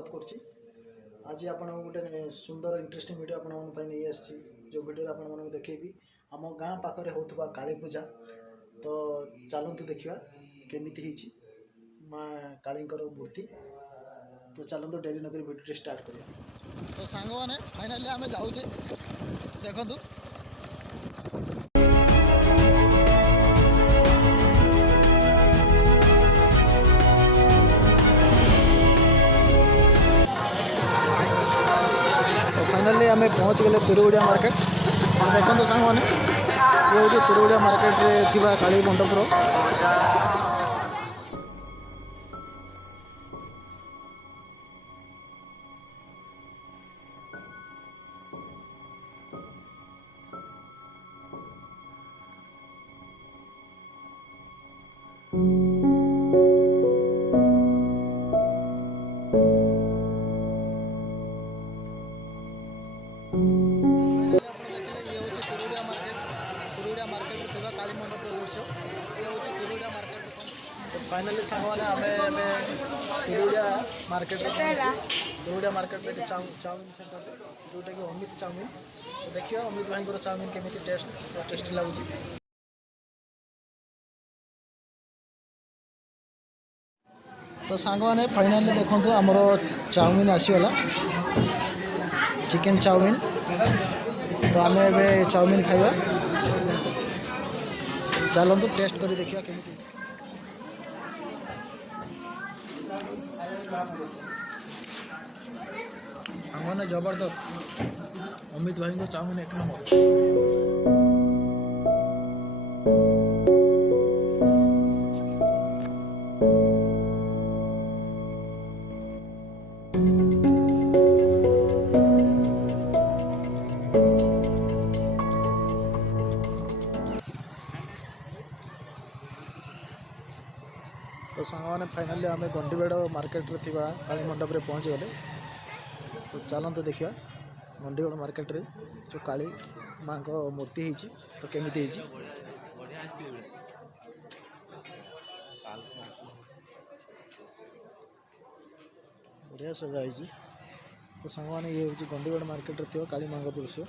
स्वागत करुच्ची। आज आप गोटे सुंदर इंटरेस्टिंग वीडियो आपन नहीं आसी जो वीडियो आपको देखी आम गाँ पाखे होता काली पूजा। तो चलतु देखा केमी माँ काली मूर्ति। तो चलतु डेरी नक वीडियो स्टार्ट करिया। तो सांग मैंने फाइनाली आम जाऊे देखु फाइनाली आम पहुँच गले तिरुगुड़िया मार्केट। देखो सांग मैंने ये हूँ तिरुगुड़िया मार्केट रे थिबा काली मंडपर। फाइनाली सांगने आम तिरुगुड़िया मार्केट तिरुगुड़िया मार्केट में चाउमिन सेंटर जोटा कि अमित चाउमिन। तो देखिए अमित भाई चाउमिन केमी टेस्टी लगुच। तो सांग मैंने फाइनाली देखो आमर चाउमिन आसीगला चिकेन चाउमिन। तो आम ए चाउमिन खाइबा चलतु टेस्ट कर देखिए केमी हमने जबरदस्त अमित भाई को चाउमिन एक नंबर। तो सांग फाइनाली आम गंडीबेड़ मार्केट रे थिबा काली मंडप रे पहुँच गले। तो चलते देखिए गंडीगढ़ मार्केट रे जो काली माँ को मूर्ति है तो केमी बढ़िया सजाई। तो सांग मैंने ये हूँ गंडीगढ़ मार्केट रे थिबा काली माँ को दृश्य।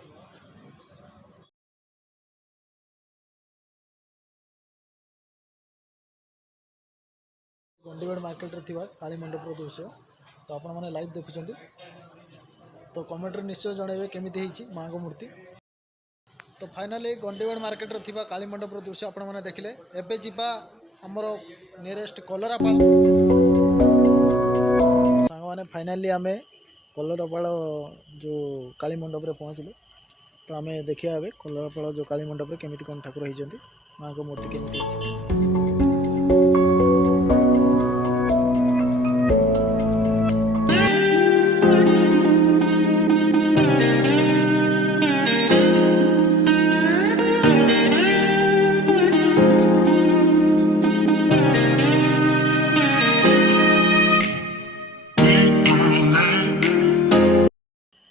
गंडीगढ़ मार्केट रे थिबा काली मंडप दृश्य। तो आपण मैंने लाइव देखुं। तो कमेंट रे निश्चय जनइबे केमिति ହେଇଛି माँ को मूर्ति। तो फाइनाली गंडीगढ़ मार्केट रे थिबा काली मंडप दृश्य आपण मैंने देखिले। एबे जिबा हमर नियरेस्ट कलरापाल। सांग मैंने फाइनाली आमे कलरापाल जो काली मंडप रे पहुँचलु। तो आमे देखिया एबे कलरापाल जो काली मंडप रे केमिति कोन ठाकुर होइजंती माँ को मूर्ति केमिति होइछि।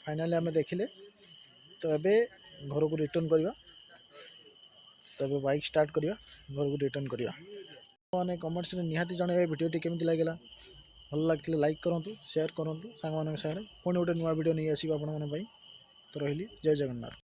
फाइनाली आम देखिले। तो एबे घर को रिटर्न करवा। तो एबे बाइक स्टार्ट करवा घर को रिटर्न करवा। मैंने कमेंट्स में निहाती जन वीडियोटी केमिति लागला भल लगे लाइक करूँ शेयर करूँ सांग मान पुणी गोटे नुआ वीडियो नहीं आसो आप। तो रही जय जगन्नाथ।